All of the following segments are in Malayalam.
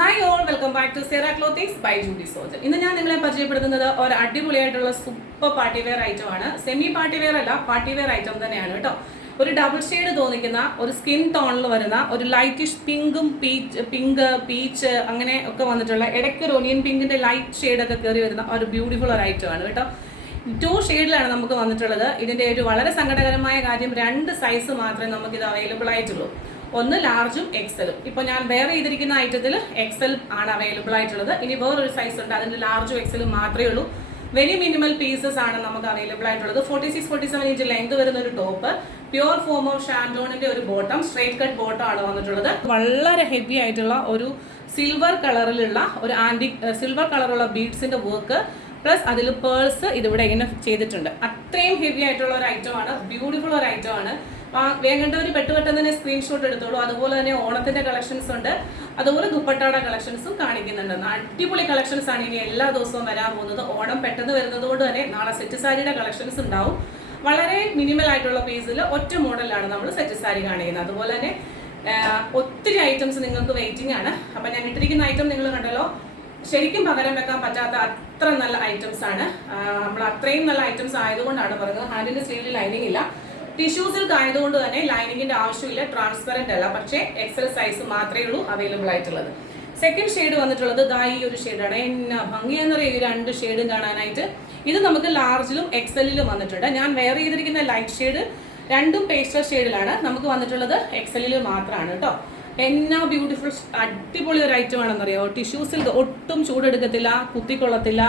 Hi all, welcome back to Sera clothings by Judy Sojan. ഇന്ന് ഞാൻ നിങ്ങളെ പരിചയപ്പെടുത്തുന്നത് ഒരു അടിപൊളിയായിട്ടുള്ള സൂപ്പർ പാർട്ടി വെയർ ഐറ്റം ആണ്. സെമി പാർട്ടി വെയർ അല്ല, പാർട്ടി വെയർ ഐറ്റം തന്നെയാണ് കേട്ടോ. ഒരു ഡബിൾ ഷെയ്ഡ് തോന്നിക്കുന്ന ഒരു സ്കിൻ ടോണിൽ വരുന്ന ഒരു ലൈറ്റിഷ് പിങ്കും പിങ്ക് പീച്ച് അങ്ങനെ ഒക്കെ വന്നിട്ടുള്ള ഇടയ്ക്ക് ഒരു ഒനിയൻ പിങ്കിന്റെ ലൈറ്റ് ഷെയ്ഡൊക്കെ കയറി വരുന്ന ഒരു ബ്യൂട്ടിഫുൾ ഒരു ഐറ്റം ആണ് കേട്ടോ. 2 ഷെയ്ഡിലാണ് നമുക്ക് വന്നിട്ടുള്ളത്. ഇതിന്റെ ഒരു വളരെ സങ്കടകരമായ കാര്യം 2 സൈസ് മാത്രമേ നമുക്ക് ഇത് അവൈലബിൾ ആയിട്ടുള്ളൂ. ഒന്ന് ലാർജും എക്സലും. ഇപ്പോൾ ഞാൻ വെയർ ചെയ്തിരിക്കുന്ന ഐറ്റത്തിൽ എക്സൽ ആണ് അവൈലബിൾ ആയിട്ടുള്ളത്. ഇനി വേറൊരു സൈസ് ഉണ്ട്, അതിൻ്റെ ലാർജും എക്സലും മാത്രമേ ഉള്ളൂ. വെരി മിനിമൽ പീസസ് ആണ് നമുക്ക് അവൈലബിൾ ആയിട്ടുള്ളത്. 46-47 ഇഞ്ച് ലെങ്ത് വരുന്ന ഒരു ടോപ്പ്, പ്യുവർ ഫോം ഓഫ് ഷാൻഡോണിന്റെ ഒരു ബോട്ടം, സ്ട്രേറ്റ് കട്ട് ബോട്ടം ആണ് വന്നിട്ടുള്ളത്. വളരെ ഹെവി ആയിട്ടുള്ള ഒരു സിൽവർ കളറിലുള്ള ഒരു സിൽവർ കളറുള്ള ബീഡ്സിന്റെ വർക്ക് പ്ലസ് അതിൽ പേഴ്സ് ഇതിവിടെ ഇങ്ങനെ ചെയ്തിട്ടുണ്ട്. അത്രയും ഹെവി ആയിട്ടുള്ള ഒരു ഐറ്റം ആണ്, ബ്യൂട്ടിഫുൾ ഒരു ഐറ്റം ആണ്. വേണ്ടവർ പെട്ടെന്ന് തന്നെ സ്ക്രീൻഷോട്ട് എടുത്തോളൂ. അതുപോലെ തന്നെ ഓണത്തിന്റെ കളക്ഷൻസ് ഉണ്ട്, അതുപോലെ ദുപ്പട്ടയുടെ കളക്ഷൻസും കാണിക്കുന്നുണ്ട്. അടിപൊളി കളക്ഷൻസ് ആണ് ഇനി എല്ലാ ദിവസവും വരാൻ പോകുന്നത്. ഓണം പെട്ടെന്ന് വരുന്നത് കൊണ്ട് തന്നെ നാളെ സെറ്റ് സാരിയുടെ കളക്ഷൻസ് ഉണ്ടാവും. വളരെ മിനിമൽ ആയിട്ടുള്ള പീസിൽ ഒറ്റ മോഡലാണ് നമ്മൾ സെറ്റ് സാരി കാണിക്കുന്നത്. അതുപോലെ തന്നെ ഒത്തിരി ഐറ്റംസ് നിങ്ങൾക്ക് വെയിറ്റിംഗ് ആണ്. അപ്പം ഞാൻ ഇട്ടിരിക്കുന്ന ഐറ്റം നിങ്ങൾ കണ്ടല്ലോ, ശരിക്കും പകരം വെക്കാൻ പറ്റാത്ത അത്ര നല്ല ഐറ്റംസ് ആണ്. നമ്മൾ അത്രയും നല്ല ഐറ്റംസ് ആയതുകൊണ്ടാണ് പറയുന്നത്. ഹാൻഡിന്റെ സ്ലീവിൽ ലൈനിങ് ഇല്ല, ടിഷ്യൂ സിൽക്ക് ആയതുകൊണ്ട് തന്നെ ലൈനിങ്ങിന്റെ ആവശ്യമില്ല, ട്രാൻസ്പെറന്റ് അല്ല. പക്ഷേ എക്സൽ സൈസ് മാത്രമേ ഉള്ളൂ അവൈലബിൾ ആയിട്ടുള്ളത്. സെക്കൻഡ് ഷെയ്ഡ് വന്നിട്ടുള്ളത് ഈ ഒരു ഷെയ്ഡാണ്. എന്നാ ഭംഗിയെന്ന് പറയുക ഈ 2 ഷെയ്ഡും കാണാനായിട്ട്. ഇത് നമുക്ക് ലാർജിലും എക്സലിലും വന്നിട്ടുണ്ട്. ഞാൻ വെയർ ചെയ്തിരിക്കുന്ന ലൈറ്റ് ഷെയ്ഡ് 2ഉം പേസ്റ്റൽ ഷെയ്ഡിലാണ്. നമുക്ക് വന്നിട്ടുള്ളത് എക്സലിൽ മാത്രമാണ് കേട്ടോ. എന്നാ ബ്യൂട്ടിഫുൾ അടിപൊളി ഒരു ഐറ്റം ആണെന്നറിയോ. ടിഷ്യൂ സിൽക്ക് ഒട്ടും ചൂടെടുക്കത്തില്ല, കുത്തിക്കൊള്ളത്തില്ല,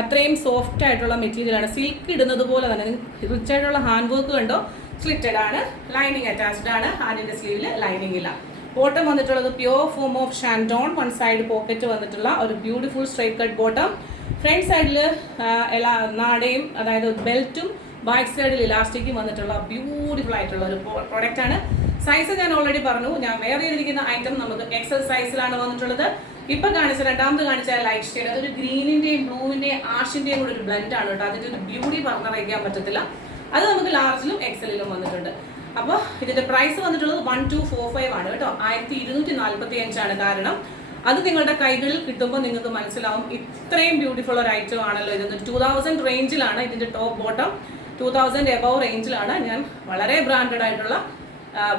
അത്രയും സോഫ്റ്റ് ആയിട്ടുള്ള മെറ്റീരിയൽ ആണ്. സിൽക്ക് ഇടുന്നത് പോലെ തന്നെ റിച്ച് ആയിട്ടുള്ള ഹാൻഡ് വർക്ക് കണ്ടോ, സ്ലിറ്റഡ് ആണ്, ലൈനിങ് അറ്റാച്ച്ഡ് ആണ്. ഹാൻഡിന്റെ സ്ലീവിൽ ലൈനിങ് ഇല്ല. ബോട്ടം വന്നിട്ടുള്ളത് പ്യുവർ ഫോം ഓഫ് ഷാൻഡോൺ, 1 സൈഡ് പോക്കറ്റ് വന്നിട്ടുള്ള ഒരു beautiful straight cut bottom. Front സൈഡിൽ നാടയും അതായത് ബെൽറ്റും ബാക്ക് സൈഡിൽ ഇലാസ്റ്റിക്കും വന്നിട്ടുള്ള ബ്യൂട്ടിഫുൾ ആയിട്ടുള്ള ഒരു പ്രോഡക്റ്റ് ആണ്. സൈസ് ഞാൻ ഓൾറെഡി പറഞ്ഞു. ഞാൻ വെയർ ചെയ്തിരിക്കുന്ന ഐറ്റം നമുക്ക് എക്സൽ സൈസിലാണ് വന്നിട്ടുള്ളത്. ഇപ്പൊ രണ്ടാമത് കാണിച്ച ലൈറ്റ് ഷെയ്ഡ് അതൊരു ഗ്രീനിന്റെയും ബ്ലൂവിന്റെയും ആഷിന്റെയും കൂടെ ഒരു ബ്ലെൻഡ് ആണ് കേട്ടോ. അതിന്റെ ഒരു ബ്യൂട്ടി പറഞ്ഞറിയിക്കാൻ പറ്റത്തില്ല. അത് നമുക്ക് ലാർജിലും എക്സലിലും വന്നിട്ടുണ്ട്. അപ്പോൾ ഇതിന്റെ പ്രൈസ് വന്നിട്ടുള്ളത് 1245 ആണ് കേട്ടോ. 1245 ആണ്. കാരണം അത് നിങ്ങളുടെ കൈകളിൽ കിട്ടുമ്പോൾ നിങ്ങൾക്ക് മനസ്സിലാവും ഇത്രയും ബ്യൂട്ടിഫുൾ ഒരു ഐറ്റം ആണല്ലോ. ഇത് 2000 റേഞ്ചിലാണ് ഇതിന്റെ ടോപ്പ് ബോട്ടം, 2000 എബവ് റേഞ്ചിലാണ് ഞാൻ വളരെ ബ്രാൻഡഡ് ആയിട്ടുള്ള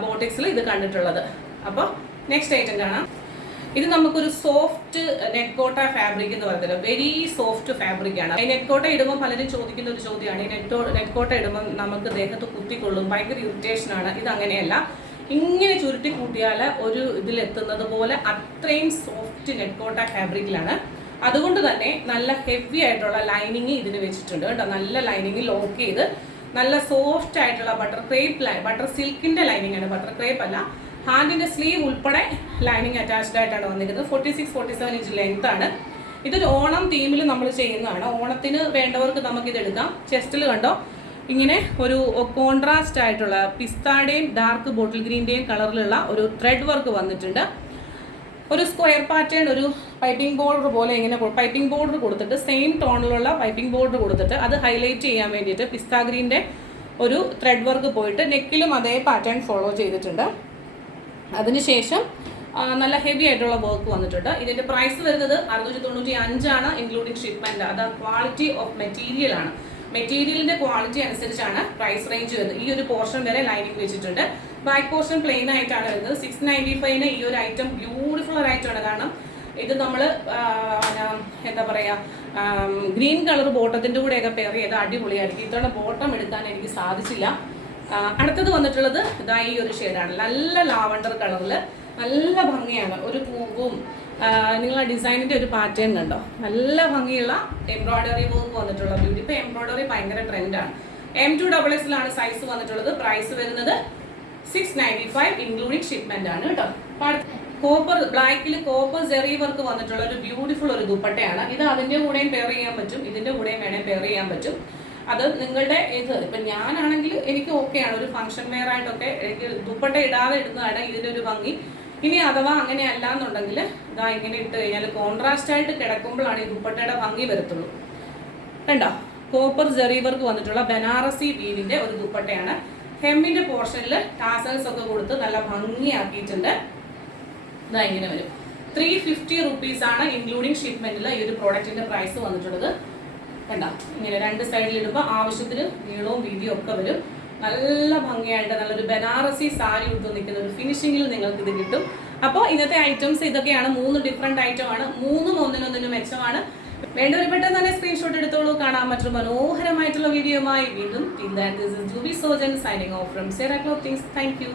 ബോട്ടിക്സിൽ ഇത് കണ്ടിട്ടുള്ളത്. അപ്പോൾ നെക്സ്റ്റ് ഐറ്റം കാണാം. ഇത് നമുക്കൊരു സോഫ്റ്റ് നെറ്റ് കോട്ട ഫാബ്രിക് എന്ന് പറയുന്നത് വെരി സോഫ്റ്റ് ഫാബ്രിക് ആണ്. ഈ നെറ്റ് കോട്ട ഇടുമ്പോൾ പലരും ചോദിക്കുന്ന ഒരു ചോദ്യമാണ്, ഈ നെറ്റ് കോട്ട ഇടുമ്പോൾ നമുക്ക് ദേഹത്ത് കുത്തിക്കൊള്ളും, ഭയങ്കര ഇറിറ്റേഷൻ ആണ്. ഇത് അങ്ങനെയല്ല, ഇങ്ങനെ ചുരുട്ടി കൂട്ടിയാൽ ഒരു ഇതിലെത്തുന്നത് പോലെ അത്രയും സോഫ്റ്റ് നെറ്റ് കോട്ട ഫാബ്രിക്കിലാണ്. അതുകൊണ്ട് തന്നെ നല്ല ഹെവി ആയിട്ടുള്ള ലൈനിങ് ഇതിന് വെച്ചിട്ടുണ്ട് കേട്ടോ. നല്ല ലൈനിങ് ലോക്ക് ചെയ്ത് നല്ല സോഫ്റ്റ് ആയിട്ടുള്ള ബട്ടർ സിൽക്കിന്റെ ലൈനിങ് ആണ്, ബട്ടർ ക്രേപ്പ് അല്ല. ഹാൻഡിന്റെ സ്ലീവ് ഉൾപ്പെടെ ലൈനിങ് അറ്റാച്ച്ഡ് ആയിട്ടാണ് വന്നിരിക്കുന്നത്. 46-47 ഇഞ്ച് ലെങ്ത് ആണ്. ഇതൊരു ഓണം തീമിൽ നമ്മൾ ചെയ്യുന്നതാണ്. ഓണത്തിന് വേണ്ടവർക്ക് നമുക്കിത് എടുക്കാം. ചെസ്റ്റിൽ കണ്ടോ ഇങ്ങനെ ഒരു കോൺട്രാസ്റ്റ് ആയിട്ടുള്ള പിസ്തായുടെയും ഡാർക്ക് ബോട്ടിൽ ഗ്രീൻ്റെയും കളറിലുള്ള ഒരു ത്രെഡ് വർക്ക് വന്നിട്ടുണ്ട്. ഒരു സ്ക്വയർ പാറ്റേൺ, ഒരു പൈപ്പിംഗ് ബോർഡർ പോലെ ഇങ്ങനെ പൈപ്പിംഗ് ബോർഡർ കൊടുത്തിട്ട് സെയിം ടോണിലുള്ള പൈപ്പിംഗ് ബോർഡർ കൊടുത്തിട്ട് അത് ഹൈലൈറ്റ് ചെയ്യാൻ വേണ്ടിയിട്ട് പിസ്താ ഗ്രീൻ്റെ ഒരു ത്രെഡ് വർക്ക് പോയിട്ട് നെക്കിലും അതേ പാറ്റേൺ ഫോളോ ചെയ്തിട്ടുണ്ട്. അതിനുശേഷം നല്ല ഹെവി ആയിട്ടുള്ള വർക്ക് വന്നിട്ടുണ്ട്. ഇതിന്റെ പ്രൈസ് വരുന്നത് 695 ആണ്, ഇൻക്ലൂഡിങ് ഷിപ്മെന്റ്. അത് ക്വാളിറ്റി ഓഫ് മെറ്റീരിയൽ ആണ്. മെറ്റീരിയലിന്റെ ക്വാളിറ്റി അനുസരിച്ചാണ് പ്രൈസ് റേഞ്ച് വരുന്നത്. ഈ ഒരു പോർഷൻ വരെ ലൈനിങ് വെച്ചിട്ടുണ്ട്. ബാക്ക് പോർഷൻ പ്ലെയിൻ ആയിട്ടാണ് വരുന്നത്. 695 ഈ ഒരു ഐറ്റം ബ്യൂട്ടിഫുൾ ഒരു ഐറ്റം ആണ്. കാരണം ഇത് നമ്മൾ എന്താ പറയുക, ഗ്രീൻ കളർ ബോട്ടത്തിന്റെ കൂടെയൊക്കെ പെയർ ചെയ്ത് അടിപൊളിയായിരിക്കും. ഇത്തവണ ബോട്ടം എടുക്കാൻ എനിക്ക് സാധിച്ചില്ല. അടുത്തത് വന്നിട്ടുള്ളത് ഈ ഒരു ഷെയ്ഡാണ്. നല്ല ലാവണ്ടർ കളറിൽ നല്ല ഭംഗിയാണ്. ഒരു പൂവും നിങ്ങൾ ഡിസൈനിന്റെ ഒരു പാറ്റേൺ കണ്ടോ, നല്ല ഭംഗിയുള്ള എംബ്രോയിഡറി വർക്ക് വന്നിട്ടുള്ള ബ്യൂട്ടി. ഇപ്പൊ എംബ്രോയിഡറി ഭയങ്കര ട്രെൻഡാണ്. M2XXലാണ് സൈസ് വന്നിട്ടുള്ളത്. പ്രൈസ് വരുന്നത് 695 ഇൻക്ലൂഡിങ് ഷിപ്മെന്റ് ആണ് കേട്ടോ. കോപ്പർ ബ്ലാക്കിൽ കോപ്പർ ജെറി വർക്ക് വന്നിട്ടുള്ള ഒരു ബ്യൂട്ടിഫുൾ ഒരു ദുപ്പട്ടയാണ്. ഇത് അതിന്റെ കൂടെയും പെയർ ചെയ്യാൻ പറ്റും, ഇതിന്റെ കൂടെയും വേണേൽ പെയർ ചെയ്യാൻ പറ്റും. അത് നിങ്ങളുടെ ഇത് ഇപ്പം ഞാനാണെങ്കിൽ എനിക്ക് ഓക്കെയാണ്. ഒരു ഫംഗ്ഷൻ വെയർ ആയിട്ടൊക്കെ എനിക്ക് ദുപ്പട്ട ഇടാതെ ഇടുന്നതാണ് ഇതിൻ്റെ ഒരു ഭംഗി. ഇനി അഥവാ അങ്ങനെ അല്ല എന്നുണ്ടെങ്കിൽ ഇങ്ങനെ ഇട്ട് കഴിഞ്ഞാൽ കോൺട്രാസ്റ്റ് ആയിട്ട് കിടക്കുമ്പോഴാണ് ഈ ദുപ്പട്ടയുടെ ഭംഗി വരത്തുള്ളൂ. കണ്ടോ, കോപ്പർ ജെറി വർക്ക് വന്നിട്ടുള്ള ബനാറസി വീവിന്റെ ഒരു ദുപ്പട്ടയാണ്. ഹെമ്മിന്റെ പോർഷനിൽ ടാസൽസ് ഒക്കെ കൊടുത്ത് നല്ല ഭംഗിയാക്കിയിട്ടുണ്ട്. ഇങ്ങനെ വരും. 350 rupees ആണ് ഇൻക്ലൂഡിങ് ഷിപ്മെന്റിൽ ഈ ഒരു പ്രോഡക്റ്റിന്റെ പ്രൈസ് വന്നിട്ടുള്ളത്. കണ്ടോ, ഇങ്ങനെ രണ്ട് സൈഡിൽ ഇടുമ്പോൾ ആവശ്യത്തിന് നീളവും വീതിയും ഒക്കെ വരും. നല്ല ഭംഗിയായിട്ട് നല്ലൊരു ബനാറസി സാരി ഉടുത്ത് നിൽക്കുന്ന ഒരു ഫിനിഷിങ്ങിൽ നിങ്ങൾക്ക് ഇത് കിട്ടും. അപ്പോൾ ഇന്നത്തെ ഐറ്റംസ് ഇതൊക്കെയാണ്. 3 ഡിഫറെന്റ് ഐറ്റം ആണ്. 3 ഒന്നിനൊന്നിനും മെച്ചമാണ്. വേണ്ടവർ പെട്ടെന്ന് തന്നെ സ്ക്രീൻഷോട്ട് എടുത്തോളൂ. കാണാൻ മറ്റൊരു മനോഹരമായിട്ടുള്ള വീഡിയോയുമായി വീണ്ടും. Till that, this is Juby Sojan signing off from Sera Clothings. Thank you.